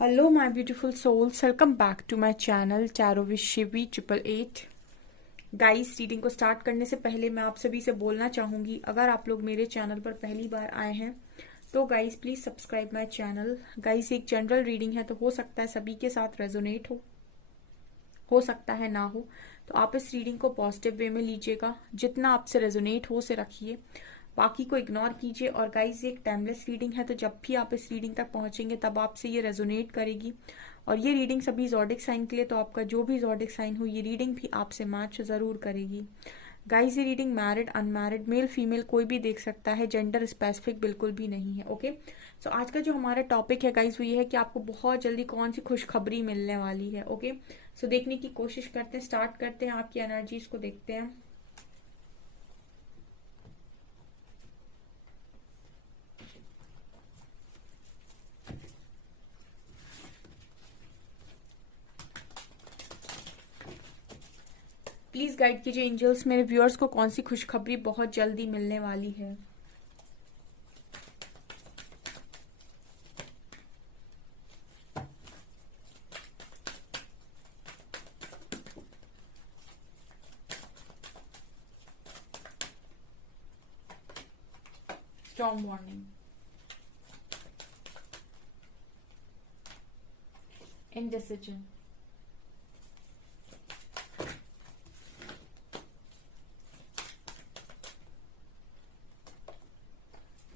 Hello, my beautiful souls. Welcome back to my channel Tarot with Shivi 888. Guys, reading को start करने से पहले मैं आप सभी से बोलना चाहूंगी, अगर आप लोग मेरे चैनल पर पहली बार आए हैं तो guys please subscribe my channel. Guys, एक जनरल रीडिंग है तो हो सकता है सभी के साथ रेजोनेट हो सकता है ना हो, तो आप इस रीडिंग को पॉजिटिव वे में लीजिएगा। जितना आपसे रेजोनेट हो उसे रखिए, बाकी को इग्नोर कीजिए। और गाइस, ये एक टाइमलेस रीडिंग है, तो जब भी आप इस रीडिंग तक पहुंचेंगे तब आपसे ये रेजोनेट करेगी। और ये रीडिंग सभी ज़ोडिक साइन के लिए, तो आपका जो भी ज़ोडिक साइन हो ये रीडिंग भी आपसे मैच ज़रूर करेगी। गाइस, ये reading married unmarried male female कोई भी देख सकता है, जेंडर स्पेसिफिक बिल्कुल भी नहीं है। ओके, सो आज का जो हमारा टॉपिक है गाइस वो ये है कि आपको बहुत जल्दी कौन सी खुशखबरी मिलने वाली है। ओके, सो देखने की कोशिश करते हैं, स्टार्ट करते हैं, आपकी एनर्जीज को देखते हैं। प्लीज गाइड कीजिए एंजल्स, मेरे व्यूअर्स को कौन सी खुशखबरी बहुत जल्दी मिलने वाली है। Storm warning, indecision,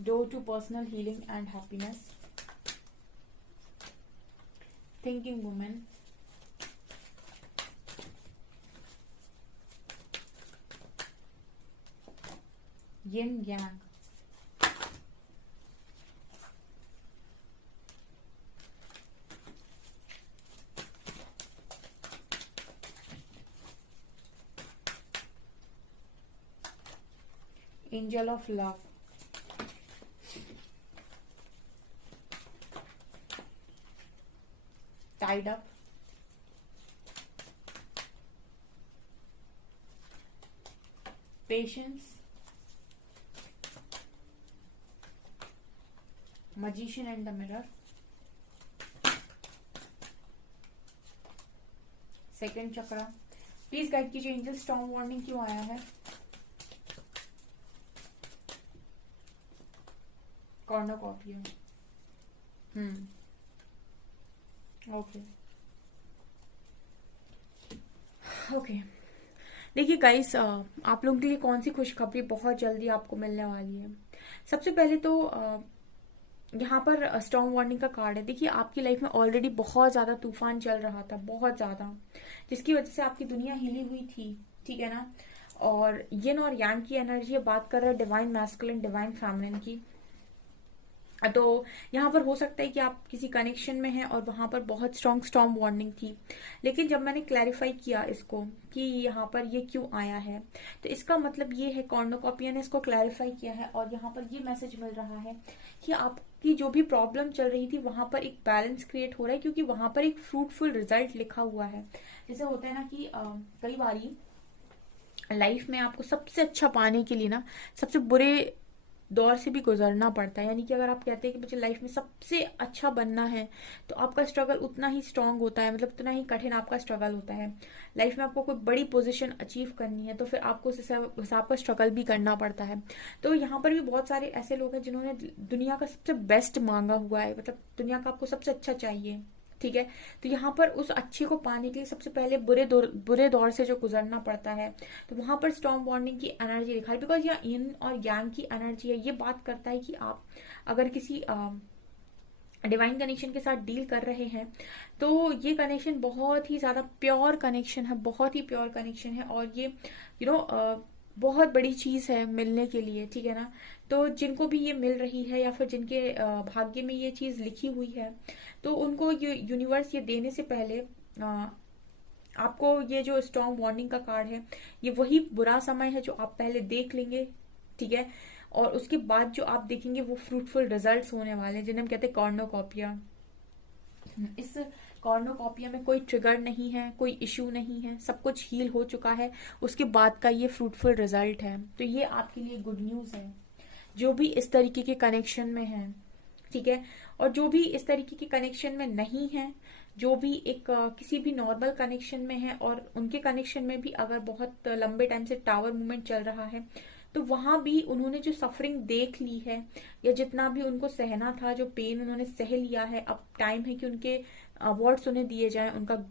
door to personal healing and happiness, thinking woman, yin yang, angel of love, tied up, patience, magician and the mirror, second chakra. Please guide कीजिए एंजल, स्टॉर्म वार्निंग क्यों आया है। Cornucopia, okay okay. देखिए guys, आप लोगों के लिए कौन सी खुशखबरी बहुत जल्दी आपको मिलने वाली है। सबसे पहले तो यहाँ पर स्टॉर्म वार्निंग का कार्ड है। देखिए, आपकी लाइफ में ऑलरेडी बहुत ज्यादा तूफान चल रहा था, बहुत ज्यादा, जिसकी वजह से आपकी दुनिया हिली हुई थी, ठीक है ना। और यिन और यांग की एनर्जी बात कर रहे हैं, डिवाइन मैस्कुलिन डिवाइन फेमिनिन की। तो यहाँ पर हो सकता है कि आप किसी कनेक्शन में हैं और वहां पर बहुत स्ट्रॉन्ग स्टॉर्म वार्निंग थी, लेकिन जब मैंने क्लैरिफाई किया इसको कि यहाँ पर ये क्यों आया है, तो इसका मतलब ये है, कॉर्नोकॉपिया ने इसको क्लैरिफाई किया है और यहाँ पर ये मैसेज मिल रहा है कि आपकी जो भी प्रॉब्लम चल रही थी वहां पर एक बैलेंस क्रिएट हो रहा है, क्योंकि वहां पर एक फ्रूटफुल रिजल्ट लिखा हुआ है। जैसे होता है ना कि कई बारी लाइफ में आपको सबसे अच्छा पाने के लिए ना सबसे बुरे दौर से भी गुजरना पड़ता है। यानी कि अगर आप कहते हैं कि मुझे लाइफ में सबसे अच्छा बनना है, तो आपका स्ट्रगल उतना ही स्ट्रांग होता है, मतलब उतना ही कठिन आपका स्ट्रगल होता है। लाइफ में आपको कोई बड़ी पोजीशन अचीव करनी है तो फिर आपको उस हिसाब का स्ट्रगल भी करना पड़ता है। तो यहाँ पर भी बहुत सारे ऐसे लोग हैं जिन्होंने दुनिया का सबसे बेस्ट मांगा हुआ है, मतलब दुनिया का आपको सबसे अच्छा चाहिए, ठीक है। तो यहाँ पर उस अच्छे को पाने के लिए सबसे पहले बुरे दौर से जो गुजरना पड़ता है, तो वहां पर स्टॉर्म वार्निंग की एनर्जी दिखा है। बिकॉज यह इन और यांग की एनर्जी है, ये बात करता है कि आप अगर किसी डिवाइन कनेक्शन के साथ डील कर रहे हैं तो ये कनेक्शन बहुत ही ज्यादा प्योर कनेक्शन है, बहुत ही प्योर कनेक्शन है, और ये बहुत बड़ी चीज है मिलने के लिए, ठीक है ना। तो जिनको भी ये मिल रही है या फिर जिनके भाग्य में ये चीज लिखी हुई है, तो उनको ये यूनिवर्स ये देने से पहले आपको ये जो स्टॉर्म वार्निंग का कार्ड है, ये वही बुरा समय है जो आप पहले देख लेंगे, ठीक है। और उसके बाद जो आप देखेंगे वो फ्रूटफुल रिजल्ट्स होने वाले हैं, जिन्हें हम कहते हैं कॉर्नोकॉपिया। इस कॉर्नोकॉपिया में कोई ट्रिगर नहीं है, कोई इशू नहीं है, सब कुछ हील हो चुका है, उसके बाद का ये फ्रूटफुल रिजल्ट है। तो ये आपके लिए गुड न्यूज है जो भी इस तरीके के कनेक्शन में है, ठीक है। और जो भी इस तरीके के कनेक्शन में नहीं है, जो भी एक किसी भी नॉर्मल कनेक्शन में है और उनके कनेक्शन में भी अगर बहुत लंबे टाइम से टावर मूवमेंट चल रहा है, तो वहां भी उन्होंने जो सफरिंग देख ली है या जितना भी उनको सहना था, जो पेन उन्होंने सह लिया है, अब टाइम है कि उनके अवार्ड्स उन्हें दिए जाएं, उनका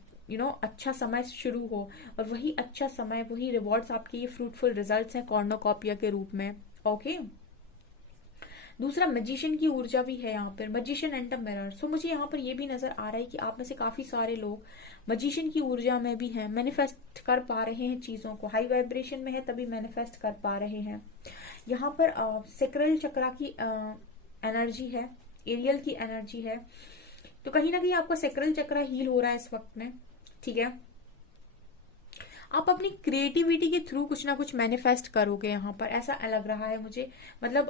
अच्छा समय शुरू हो। और वही अच्छा समय, वही रिवॉर्ड्स आपके ये फ्रूटफुल रिजल्ट्स हैं कॉर्नोकॉपिया के रूप में। ओके। दूसरा, मैजिशियन की ऊर्जा भी है यहाँ पर, मैजिशियन एंड द मिरर। सो मुझे यहाँ पर ये भी नजर आ रहा है कि आप में से काफी सारे लोग मैजिशियन की ऊर्जा में भी हैं, मैनिफेस्ट कर पा रहे हैं चीजों को, हाई वाइब्रेशन में है तभी मैनिफेस्ट कर पा रहे हैं। यहाँ पर सेक्रल चक्रा की एनर्जी है, एरियल की एनर्जी है, तो कहीं ना कहीं आपका सेक्रल चक्रा हील हो रहा है इस वक्त में। ठीक है, आप अपनी क्रिएटिविटी के थ्रू कुछ ना कुछ मैनिफेस्ट करोगे यहाँ पर, ऐसा लग रहा है मुझे। मतलब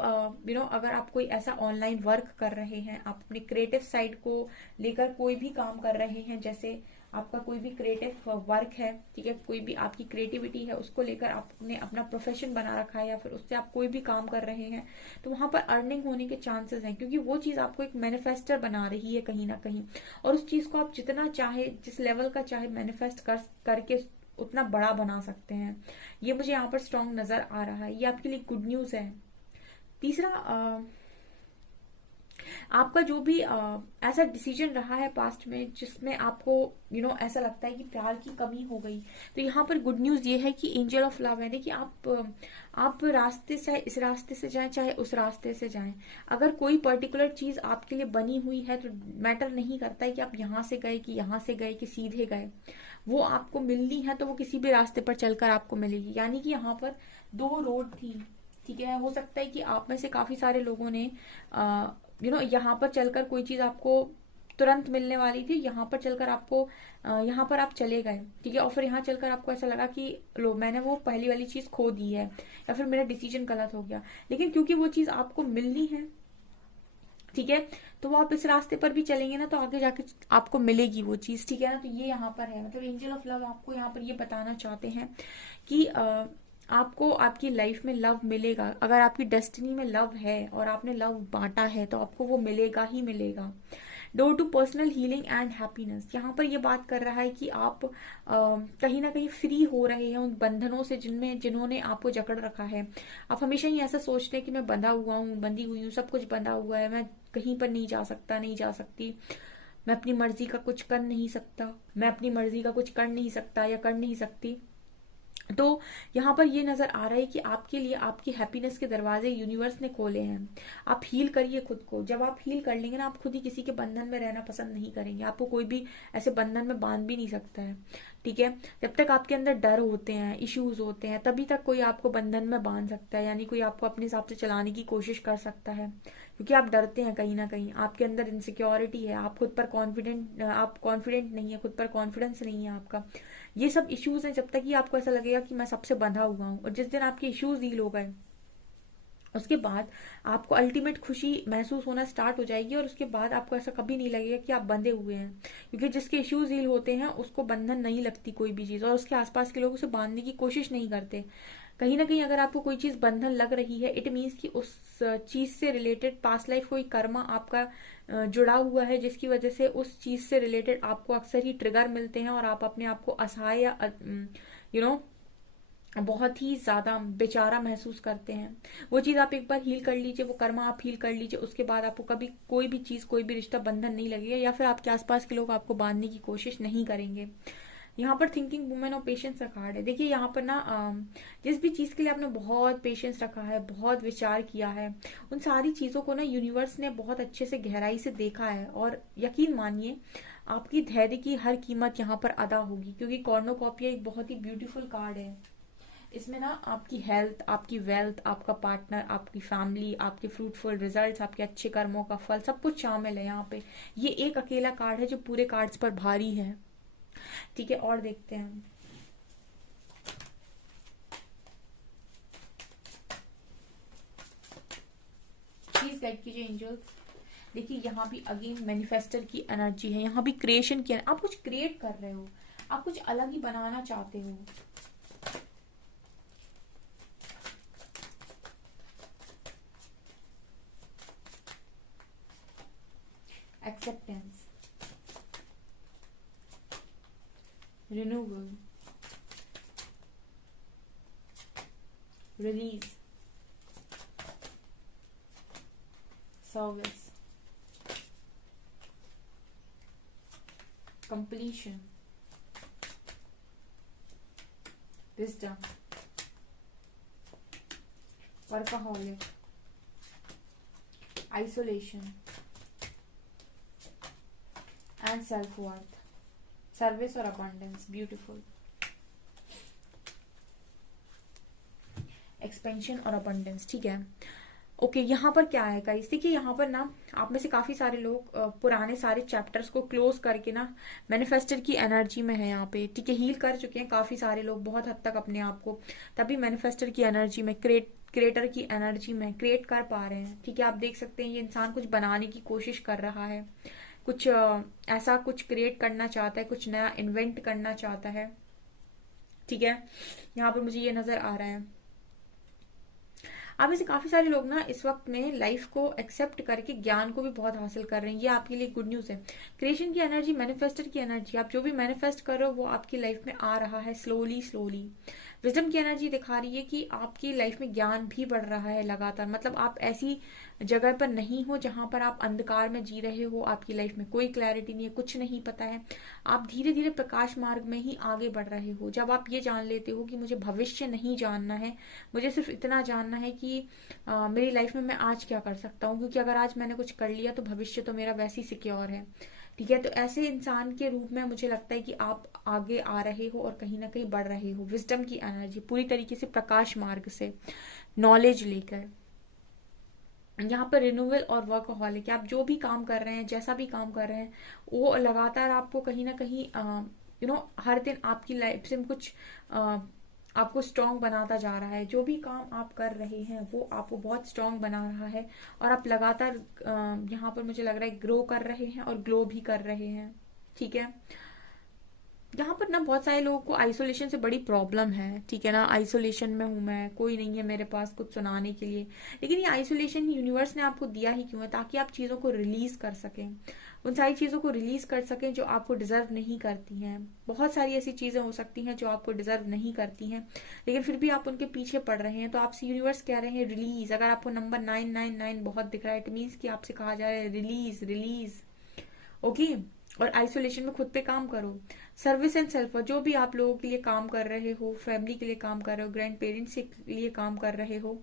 अगर आप कोई ऐसा ऑनलाइन वर्क कर रहे हैं, आप अपनी क्रिएटिव साइड को लेकर कोई भी काम कर रहे हैं, जैसे आपका कोई भी क्रिएटिव वर्क है, ठीक है, कोई भी आपकी क्रिएटिविटी है, उसको लेकर आपने अपना प्रोफेशन बना रखा है या फिर उससे आप कोई भी काम कर रहे हैं, तो वहां पर अर्निंग होने के चांसेस हैं, क्योंकि वो चीज आपको एक मैनिफेस्टर बना रही है कहीं ना कहीं। और उस चीज को आप जितना चाहे, जिस लेवल का चाहे मैनिफेस्ट करके उतना बड़ा बना सकते हैं। ये मुझे यहाँ पर स्ट्रॉन्ग नजर आ रहा है, ये आपके लिए गुड न्यूज है। तीसरा, आपका जो भी ऐसा डिसीजन रहा है पास्ट में जिसमें आपको ऐसा लगता है कि प्यार की कमी हो गई, तो यहाँ पर गुड न्यूज ये है कि एंजल ऑफ लव है। देखिए, आप रास्ते से, इस रास्ते से जाएं चाहे उस रास्ते से जाएं, अगर कोई पर्टिकुलर चीज आपके लिए बनी हुई है तो मैटर नहीं करता है कि आप यहाँ से गए कि यहाँ से गए कि सीधे गए, वो आपको मिलनी है तो वो किसी भी रास्ते पर चलकर आपको मिलेगी। यानी कि यहाँ पर दो रोड थी, ठीक है। हो सकता है कि आप में से काफी सारे लोगों ने यहाँ पर चलकर कोई चीज आपको तुरंत मिलने वाली थी, यहाँ पर चलकर आपको यहाँ पर आप चले गए, ठीक है, और फिर यहाँ चलकर आपको ऐसा लगा कि लो, मैंने वो पहली वाली चीज खो दी है या फिर मेरा डिसीजन गलत हो गया। लेकिन क्योंकि वो चीज आपको मिलनी है, ठीक है, तो वो आप इस रास्ते पर भी चलेंगे ना तो आगे जाके आपको मिलेगी वो चीज, ठीक है ना। तो ये यहाँ पर है, मतलब एंजल ऑफ लव आपको यहाँ पर ये बताना चाहते हैं कि आपको आपकी लाइफ में लव मिलेगा। अगर आपकी डेस्टिनी में लव है और आपने लव बांटा है तो आपको वो मिलेगा ही मिलेगा। Door to personal healing and happiness, यहाँ पर ये बात कर रहा है कि आप कहीं ना कहीं फ्री हो रहे हैं उन बंधनों से जिन्होंने आपको जकड़ रखा है। आप हमेशा ही ऐसा सोचते हैं कि मैं बंधा हुआ हूँ, बंधी हुई हूँ, सब कुछ बंधा हुआ है, मैं कहीं पर नहीं जा सकता, नहीं जा सकती, मैं अपनी मर्जी का कुछ कर नहीं सकता, मैं अपनी मर्जी का कुछ कर नहीं सकता या कर नहीं सकती। तो यहाँ पर ये नजर आ रहा है कि आपके लिए आपकी हैप्पीनेस के दरवाजे यूनिवर्स ने खोले हैं। आप हील करिए खुद को, जब आप हील कर लेंगे ना, आप खुद ही किसी के बंधन में रहना पसंद नहीं करेंगे, आपको कोई भी ऐसे बंधन में बांध भी नहीं सकता है, ठीक है। जब तक आपके अंदर डर होते हैं, इश्यूज होते हैं, तभी तक कोई आपको बंधन में बांध सकता है, यानी कोई आपको अपने हिसाब से चलाने की कोशिश कर सकता है, क्योंकि आप डरते हैं कहीं ना कहीं, आपके अंदर इनसिक्योरिटी है, आप खुद पर कॉन्फिडेंट नहीं है, खुद पर कॉन्फिडेंस नहीं है आपका। ये सब इश्यूज हैं, जब तक कि आपको ऐसा लगेगा कि मैं सबसे बंधा हुआ हूँ, और जिस दिन आपके इश्यूज डील हो गए उसके बाद आपको अल्टीमेट खुशी महसूस होना स्टार्ट हो जाएगी, और उसके बाद आपको ऐसा कभी नहीं लगेगा कि आप बंधे हुए हैं, क्योंकि जिसके इश्यूज डील होते हैं उसको बंधन नहीं लगती कोई भी चीज, और उसके आसपास के लोग उसे बांधने की कोशिश नहीं करते। कहीं ना कहीं अगर आपको कोई चीज बंधन लग रही है, इट मीन्स कि उस चीज से रिलेटेड पास्ट लाइफ कोई कर्मा आपका जुड़ा हुआ है, जिसकी वजह से उस चीज से रिलेटेड आपको अक्सर ही ट्रिगर मिलते हैं और आप अपने आप को असहाय या यू नो बहुत ही ज्यादा बेचारा महसूस करते हैं। वो चीज आप एक बार हील कर लीजिए, वो कर्मा आप हील कर लीजिए, उसके बाद आपको कभी कोई भी चीज, कोई भी रिश्ता बंधन नहीं लगेगा, या फिर आपके आसपास के लोग आपको बांधने की कोशिश नहीं करेंगे। यहाँ पर थिंकिंग वुमेन और पेशेंस का कार्ड है। देखिए, यहाँ पर ना जिस भी चीज के लिए आपने बहुत पेशेंस रखा है, बहुत विचार किया है, उन सारी चीजों को ना यूनिवर्स ने बहुत अच्छे से गहराई से देखा है, और यकीन मानिए आपकी धैर्य की हर कीमत यहाँ पर अदा होगी, क्योंकि कॉर्नोकॉपिया एक बहुत ही ब्यूटीफुल कार्ड है। इसमें ना आपकी हेल्थ, आपकी वेल्थ, आपका पार्टनर, आपकी फैमिली, आपके फ्रूटफुल रिजल्ट्स, आपके अच्छे कर्मों का फल, सब कुछ शामिल है यहाँ पे। ये एक अकेला कार्ड है जो पूरे कार्ड्स पर भारी है, ठीक है। और देखते हैं, प्लीज गाइड कीजिए एंजल्स। देखिए, यहाँ भी अगेन मैनिफेस्टर की एनर्जी है, यहाँ भी क्रिएशन की, आप कुछ क्रिएट कर रहे हो, आप कुछ अलग ही बनाना चाहते हो। Acceptance, renewal, release, service, completion, wisdom, workaholic, isolation, and self-worth, service और abundance, beautiful, expansion और abundance. ठीक है. ओके यहाँ पर क्या है गाइस, देखिए यहाँ पर ना आप में से काफी सारे लोग पुराने सारे चैप्टर्स को क्लोज करके ना मैनिफेस्टर की एनर्जी में है यहाँ पे. ठीक है, हील कर चुके हैं काफी सारे लोग बहुत हद तक अपने आप को, तभी मैनिफेस्टर की एनर्जी में, क्रिएटर की एनर्जी में क्रिएट कर पा रहे हैं. ठीक है, आप देख सकते हैं ये इंसान कुछ बनाने की कोशिश कर रहा है, कुछ ऐसा कुछ क्रिएट करना चाहता है, कुछ नया इन्वेंट करना चाहता है. ठीक है, यहाँ पर मुझे ये नजर आ रहा है. आप में से काफी सारे लोग ना इस वक्त में लाइफ को एक्सेप्ट करके ज्ञान को भी बहुत हासिल कर रहे हैं. ये आपके लिए गुड न्यूज है. क्रिएशन की एनर्जी, मैनिफेस्टर की एनर्जी, आप जो भी मैनिफेस्ट कर रहे हो वो आपकी लाइफ में आ रहा है स्लोली स्लोली. विजडम की एनर्जी दिखा रही है कि आपकी लाइफ में ज्ञान भी बढ़ रहा है लगातार. मतलब आप ऐसी जगह पर नहीं हो जहां पर आप अंधकार में जी रहे हो, आपकी लाइफ में कोई क्लैरिटी नहीं है, कुछ नहीं पता है. आप धीरे धीरे प्रकाश मार्ग में ही आगे बढ़ रहे हो. जब आप ये जान लेते हो कि मुझे भविष्य नहीं जानना है, मुझे सिर्फ इतना जानना है कि मेरी लाइफ में मैं आज क्या कर सकता हूँ, क्योंकि अगर आज मैंने कुछ कर लिया तो भविष्य तो मेरा वैसे ही सिक्योर है. ठीक है, तो ऐसे इंसान के रूप में मुझे लगता है कि आप आगे आ रहे हो और कहीं ना कहीं बढ़ रहे हो. विजडम की एनर्जी पूरी तरीके से प्रकाश मार्ग से नॉलेज लेकर. यहाँ पर रिन्यूअल और वर्कहॉलिक, आप जो भी काम कर रहे हैं, जैसा भी काम कर रहे हैं, वो लगातार आपको कहीं ना कहीं हर दिन आपकी लाइफ से कुछ आपको स्ट्रांग बनाता जा रहा है. जो भी काम आप कर रहे हैं वो आपको बहुत स्ट्रांग बना रहा है और आप लगातार यहाँ पर मुझे लग रहा है ग्रो कर रहे हैं और ग्लो भी कर रहे हैं. ठीक है, यहाँ पर ना बहुत सारे लोगों को आइसोलेशन से बड़ी प्रॉब्लम है. ठीक है ना, आइसोलेशन में हूं मैं, कोई नहीं है मेरे पास कुछ सुनाने के लिए. लेकिन ये आइसोलेशन यूनिवर्स ने आपको दिया ही क्यों है, ताकि आप चीजों को रिलीज कर सकें, उन सारी चीजों को रिलीज कर सकें जो आपको डिजर्व नहीं करती हैं. बहुत सारी ऐसी चीजें हो सकती हैं जो आपको डिजर्व नहीं करती हैं, लेकिन फिर भी आप उनके पीछे पड़ रहे हैं. तो आपसे यूनिवर्स कह रहे हैं रिलीज. अगर आपको नंबर 999 बहुत दिख रहा है, इट मीन्स कि आपसे कहा जा रहा है रिलीज रिलीज. ओके, और आइसोलेशन में खुद पे काम करो. सर्विस एंड सेल्फ, जो भी आप लोगों के लिए काम कर रहे हो, फैमिली के लिए काम कर रहे हो, ग्रैंड पेरेंट्स के लिए काम कर रहे हो,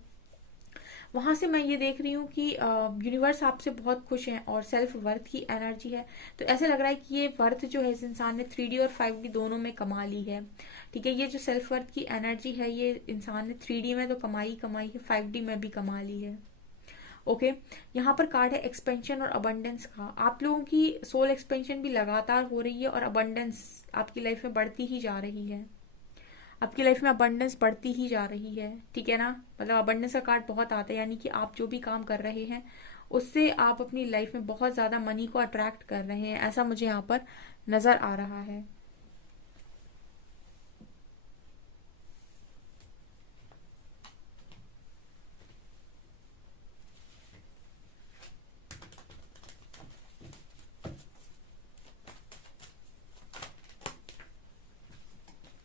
वहां से मैं ये देख रही हूँ कि यूनिवर्स आपसे बहुत खुश है और सेल्फ वर्थ की एनर्जी है. तो ऐसे लग रहा है कि ये वर्थ जो है इस इंसान ने 3D और 5D दोनों में कमा ली है. ठीक है, ये जो सेल्फ वर्थ की एनर्जी है ये इंसान ने 3D में तो कमाई है, 5D में भी कमा ली है. ओके, यहाँ पर कार्ड है एक्सपेंशन और अबंडेंस का. आप लोगों की सोल एक्सपेंशन भी लगातार हो रही है और अबंडेंस आपकी लाइफ में बढ़ती ही जा रही है. आपकी लाइफ में अबंडेंस बढ़ती ही जा रही है. ठीक है ना, मतलब अबंडेंस का कार्ड बहुत आता है, यानी कि आप जो भी काम कर रहे हैं उससे आप अपनी लाइफ में बहुत ज्यादा मनी को अट्रैक्ट कर रहे हैं, ऐसा मुझे यहाँ पर नजर आ रहा है.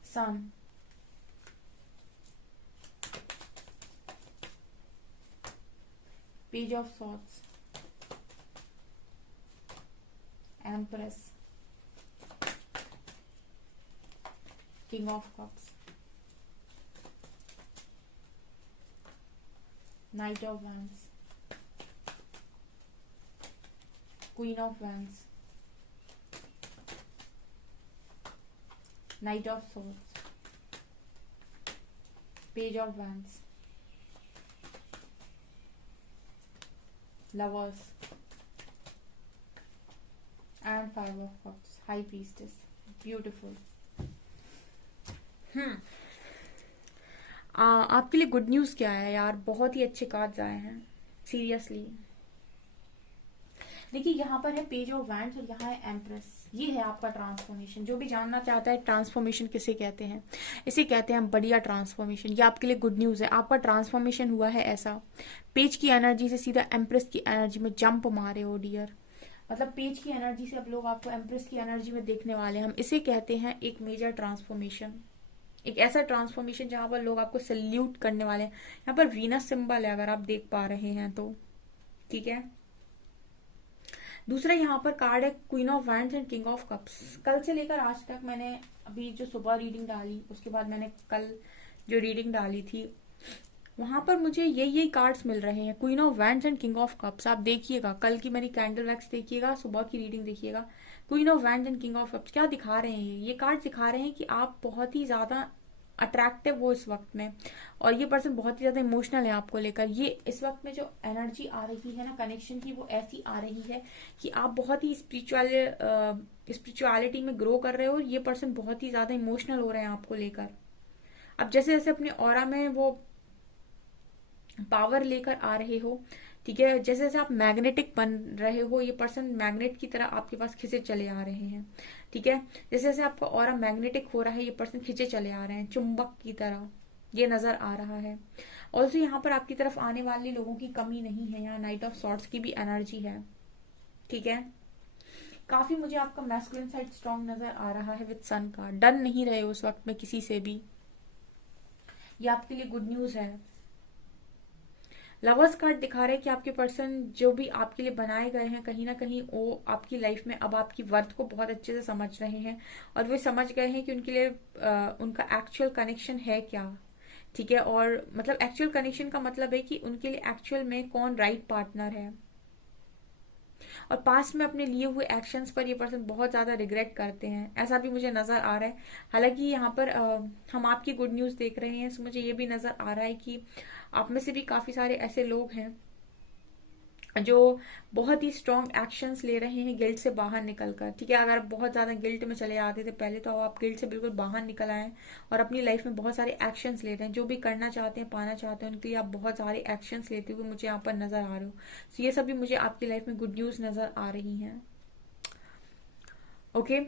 सन, Page of Swords, Empress, King of Cups, Knight of Wands, Queen of Wands, Knight of Swords, Page of Wands, Lovers, and Five of Cups, High Priestess. Beautiful. आपके लिए गुड न्यूज क्या है यार, बहुत ही अच्छे कार्ड्स आए हैं सीरियसली. देखिए यहाँ पर है पेज ऑफ वैंड्स और यहाँ है एम्प्रेस. ये है आपका ट्रांसफॉर्मेशन. जो भी जानना चाहता है ट्रांसफॉर्मेशन किसे कहते हैं, इसे कहते हैं बढ़िया ट्रांसफॉर्मेशन. ये आपके लिए गुड न्यूज है, आपका ट्रांसफॉर्मेशन हुआ है ऐसा. पेज की एनर्जी से सीधा एम्प्रेस की एनर्जी में जंप मारे हो डियर. मतलब पेज की एनर्जी से अब लोग आपको एम्प्रेस की एनर्जी में देखने वाले हैं। हम इसे कहते हैं एक मेजर ट्रांसफॉर्मेशन, एक ऐसा ट्रांसफॉर्मेशन जहां पर लोग आपको सल्यूट करने वाले हैं। यहाँ पर वीनस सिंबल है, अगर आप देख पा रहे हैं तो, ठीक है। दूसरा यहाँ पर कार्ड है queen of wands and king of cups. कल से लेकर आज तक मैंने अभी जो सुबह रीडिंग डाली, उसके बाद मैंने कल जो रीडिंग डाली थी, वहां पर मुझे यही कार्ड्स मिल रहे हैं, queen of wands and king of cups. आप देखिएगा, कल की मेरी कैंडल वैक्स देखिएगा, सुबह की रीडिंग देखिएगा। Queen of wands and king of cups क्या दिखा रहे हैं? ये कार्ड दिखा रहे हैं कि आप बहुत ही ज्यादा अट्रैक्टिव हो इस वक्त में, और ये पर्सन बहुत ही ज्यादा इमोशनल है आपको लेकर। ये इस वक्त में जो एनर्जी आ रही है ना कनेक्शन की, वो ऐसी आ रही है कि आप बहुत ही स्पिरिचुअलिटी में ग्रो कर रहे हो, और ये पर्सन बहुत ही ज्यादा इमोशनल हो रहे हैं आपको लेकर। अब जैसे जैसे अपने ऑरा में वो पावर लेकर आ रहे हो, ठीक है, जैसे जैसे आप मैग्नेटिक बन रहे हो, ये पर्सन मैग्नेट की तरह आपके पास खिंचे चले आ रहे हैं, ठीक है। जैसे जैसे आपका ऑरा मैग्नेटिक हो रहा है, ये पर्सन खिंचे चले आ रहे हैं चुंबक की तरह, ये नजर आ रहा है। ऑल्सो यहाँ पर आपकी तरफ आने वाले लोगों की कमी नहीं है, यहाँ नाइट ऑफ सॉर्ड्स की भी एनर्जी है, ठीक है। काफी मुझे आपका मैस्कुलिन साइड स्ट्रांग नजर आ रहा है विद सन का। डन नहीं रहे उस वक्त में किसी से भी, ये आपके लिए गुड न्यूज है। लवर्स कार्ड दिखा रहे हैं कि आपके पर्सन जो भी आपके लिए बनाए गए हैं, कहीं ना कहीं वो आपकी लाइफ में अब आपकी वर्थ को बहुत अच्छे से समझ रहे हैं, और वे समझ गए हैं कि उनके लिए उनका एक्चुअल कनेक्शन है क्या, ठीक है। और मतलब एक्चुअल कनेक्शन का मतलब है कि उनके लिए एक्चुअल में कौन राइट पार्टनर है। और पास्ट में अपने लिए हुए एक्शंस पर ये पर्सन बहुत ज्यादा रिग्रेट करते हैं, ऐसा भी मुझे नजर आ रहा है। हालांकि यहाँ पर हम आपकी गुड न्यूज देख रहे हैं, तो मुझे ये भी नजर आ रहा है कि आप में से भी काफी सारे ऐसे लोग हैं जो बहुत ही स्ट्रॉन्ग एक्शंस ले रहे हैं गिल्ट से बाहर निकलकर, ठीक है। अगर आप बहुत ज्यादा गिल्ट में चले आते थे पहले, तो अब आप गिल्ट से बिल्कुल बाहर निकल आए और अपनी लाइफ में बहुत सारे एक्शंस ले रहे हैं। जो भी करना चाहते हैं, पाना चाहते हैं, उनके लिए आप बहुत सारे एक्शंस लेते हुए मुझे यहाँ पर नजर आ रहे हो। तो ये सभी मुझे आपकी लाइफ में गुड न्यूज नजर आ रही है, ओके।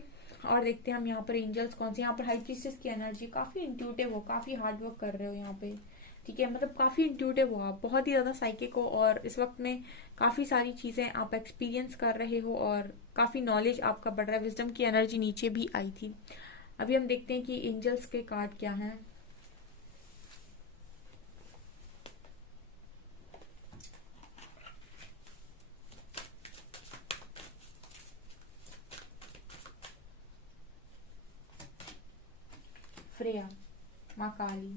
और देखते हैं हम यहाँ पर एंजल्स कौन से। यहाँ पर हाई प्रीस्टेस की एनर्जी, काफी इंट्यूटिव हो, काफी हार्ड वर्क कर रहे हो यहाँ पे, ठीक है। मतलब काफी इंट्यूटिव हो आप, बहुत ही ज्यादा साइकिक हो, और इस वक्त में काफी सारी चीजें आप एक्सपीरियंस कर रहे हो, और काफी नॉलेज आपका बढ़ रहा है। विजडम की एनर्जी नीचे भी आई थी। अभी हम देखते हैं कि एंजल्स के कार्ड क्या हैं। फ्रेया, माँ Kali.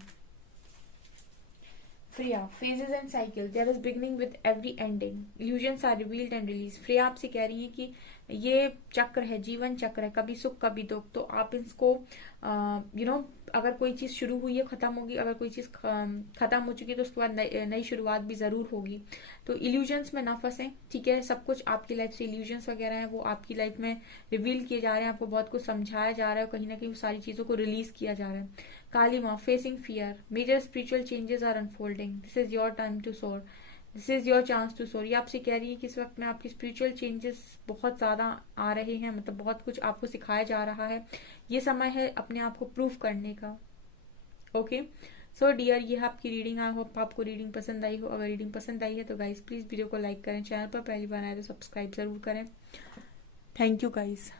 Freya, phases and cycle, there is beginning with every ending, illusions are revealed and released। Freya आपसे कह रही है कि ये चक्र है, जीवन चक्र है, कभी सुख कभी दुख, तो आप इसको अगर कोई चीज शुरू हुई है खत्म होगी, अगर कोई चीज खत्म हो चुकी है तो उसके बाद नई शुरुआत भी जरूर होगी। तो इल्यूजन्स में ना फंसे, ठीक है। सब कुछ आपकी लाइफ से इल्यूजन्स वगैरह है वो आपकी लाइफ में रिवील किए जा रहे हैं, आपको बहुत कुछ समझाया जा रहा है, कहीं ना कहीं वो सारी चीजों को रिलीज किया जा रहा है। काली माँ, facing fear, major spiritual changes are unfolding, this is your time to soar, this is your chance to soar. ये आपसे कह रही है कि इस वक्त में आपकी स्पिरिचुअल चेंजेस बहुत ज्यादा आ रहे हैं, मतलब बहुत कुछ आपको सिखाया जा रहा है। ये समय है अपने आप को प्रूव करने का, ओके। सो डियर, ये है आपकी रीडिंग। आई होप आपको रीडिंग पसंद आई हो। अगर रीडिंग पसंद आई है तो गाइज प्लीज वीडियो को लाइक करें, चैनल पर पहली बार आए तो सब्सक्राइब जरूर करें। Thank you guys.